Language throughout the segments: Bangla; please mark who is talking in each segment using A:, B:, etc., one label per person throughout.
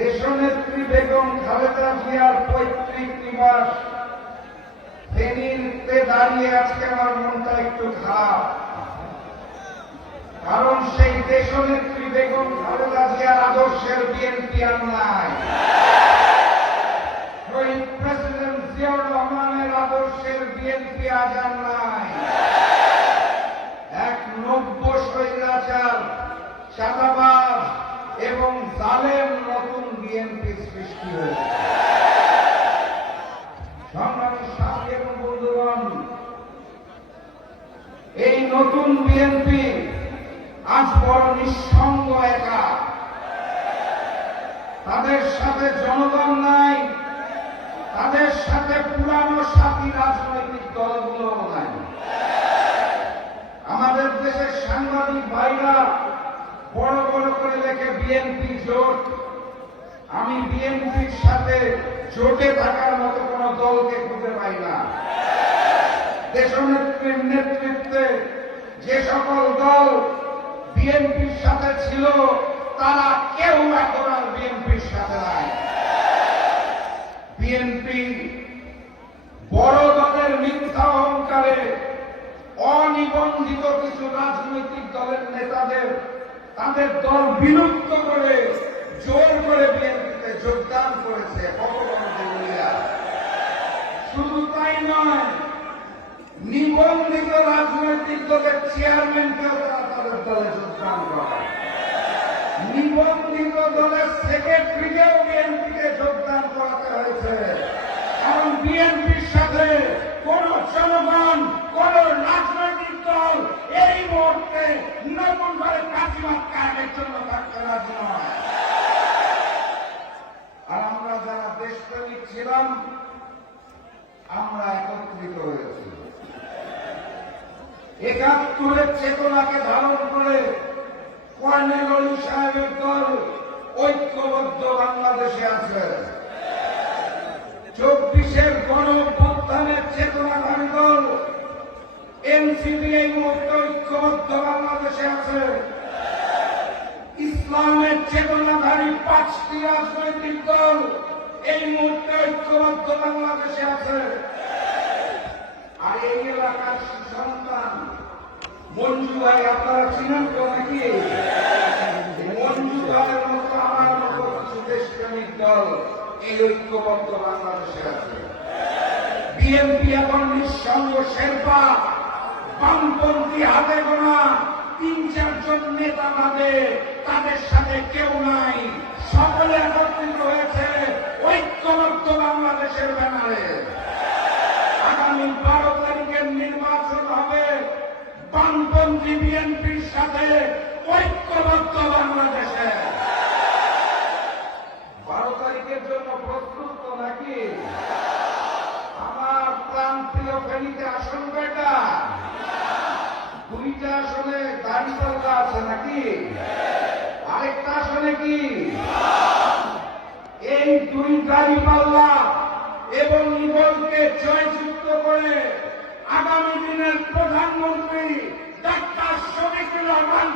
A: দেশনেত্রী বেগম খালেদা জিয়ার পৈতৃক নিবাস। ফেনীতে দাঁড়িয়ে আজকে আমার মনটা একটু খারাপ। কারণ সেই দেশনেত্রী বেগম খালেদা জিয়ার আদর্শের বিএনপি আর নাই। শহীদ প্রেসিডেন্ট জিয়াউর রহমানের আদর্শের বিএনপি আজ আর নাই। এক নব্য স্বৈরাচার, চাঁদাবাজ এবং জালেম নতুন বিএনপি সৃষ্টি হয়েছে। বন্ধুগণ, এই নতুন বিএনপি আজ বড় নিঃসঙ্গ একা। তাদের সাথে জনগণ নাই, তাদের সাথে পুরানো সাথী রাজনৈতিক দলগুলো নাই। আমাদের দেশের সাংবাদিক ভাইরা বড় বড় করে লেখে বিএনপি জোট। আমি বিএনপির সাথে জোটে থাকার মতো কোন দলকে খুঁজে পাই না। দেশনেত্রীর নেতৃত্বে যে সকল দল বিএনপির সাথে ছিল, তারা কেউ এখন আর বিএনপির সাথে নাই। বিএনপি বড় দলের মিথ্যা অহংকারে অনিবন্ধিত কিছু রাজনৈতিক দলের নেতাদের তাদের দল বিলুপ্ত করে জোর করে বিএনপিতে যোগদান করেছে শুধু তাই নয়, নিবন্ধিত রাজনৈতিক দলের চেয়ারম্যানকেও তারা তাদের দলে যোগদান করে নিবন্ধিত দলের সেক্রেটারিকেও বিএনপিকে যোগদান করাতে হয়েছে। কারণ বিএনপির সাথে কোন জনগণ, কোন রাজনৈতিক দল এই মুহূর্তে নতুন করে কাজিমাত কায়েমের জন্য থাকতে রাজি নয় আর আমরা যারা দেশপ্রেমিক ছিলাম আমরা একত্রিত হয়েছি একাত্তরের চেতনাকে ধারণ করে কর্নেল অলি সাহেবের দল ঐক্যবদ্ধ বাংলাদেশে আছে। চব্বিশের গণ অভ্যুত্থানের চেতনাধারী দল এনসিপি এই মুহূর্তে ঐক্যবদ্ধ বাংলাদেশে আছে। ইসলামের চেতনাধারী পাঁচটি রাজনৈতিক দল এই মুহূর্তে ঐক্যবদ্ধ বাংলাদেশে আছে আর এই এলাকার সন্তান মঞ্জু ভাই, আপনারা চিনেন তো নাকি? মঞ্জু ভাইয়ের মতো আমার মতো কিছু দেশপ্রেমিক দল এই ঐক্যবদ্ধ বাংলাদেশে আছে। বিএনপি এখন নিঃসঙ্গ শেরপা, বামপন্থী হাতে গোনা তিন চারজন নেতা বাদে তাদের সাথে কেউ নাই সকলে একত্রিত হয়েছে ঐক্যবদ্ধ বাংলাদেশের ব্যানারে আগামী বারো তারিখের নির্বাচন হবে বামপন্থী বিএনপির সাথে ঐক্যবদ্ধ বাংলাদেশে। বারো তারিখের জন্য প্রস্তুত নাকি? আমার প্রাণ প্রিয় ফেনীতে আসন কয়টা? দুইটা আসনে গাড়ি পাল্লা আছে নাকি? আরেকটা আসনে কি? এই দুই গাড়ি পাল্লা এবং ইগলকে জয়যুক্ত করে আগামী দিনের প্রধানমন্ত্রী ডাক্তার শফিকুর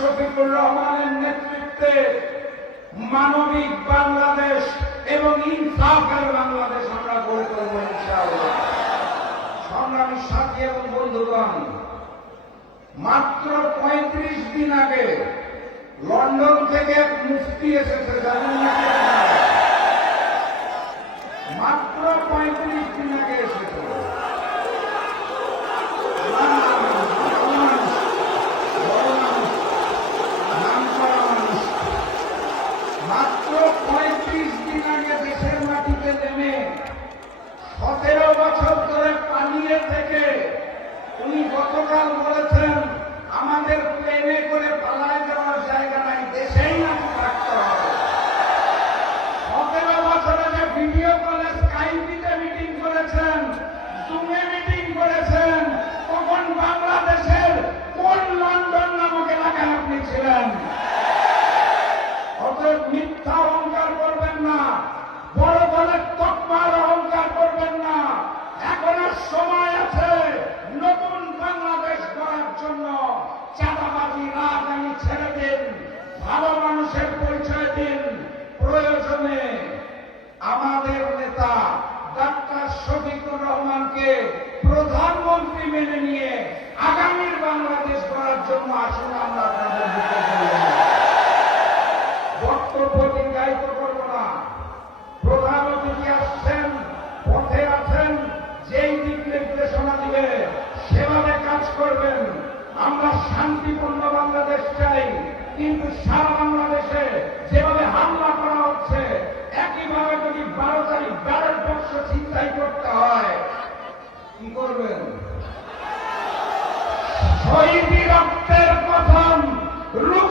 A: শফিকুর রহমানের নেতৃত্বে মানবিক বাংলাদেশ এবং ইনসাফের বাংলাদেশ আমরা গড়ে তুলব ইনশাআল্লাহ। সংগ্রামী সাথী এবং বন্ধুগণ, মাত্র পঁয়ত্রিশ দিন আগে লন্ডন থেকে এক মুফতি এসেছে, জানেন মাত্র পঁয়ত্রিশ দিন আগে কাজে নেমে সতেরো বছর ধরে পানিয়ে থেকে উনি গতকাল বলেছেন, আমাদের প্লেনে করে পালায় যাওয়ার জায়গা নাই, দেশেই নাকি থাকতে সতেরো বছরে যে ভিডিও কলে স্কাইপিতে মিটিং করেছেন, জুমে মিটিং করেছেন, তখন বাংলাদেশের কোন লন্ডন নামক এলাকায় আপনি ছিলেন? রহমানকে প্রধানমন্ত্রী মেনে নিয়ে আগামীর বাংলাদেশ করার জন্য আসলে আমরা বক্তব্য করব না। প্রধান অতিথি আসছেন, পথে আছেন, যেই দিক নির্দেশনা দিবে সেভাবে কাজ করবেন। আমরা শান্তিপূর্ণ বাংলাদেশ চাই, কিন্তু সারা বাংলাদেশে রূপ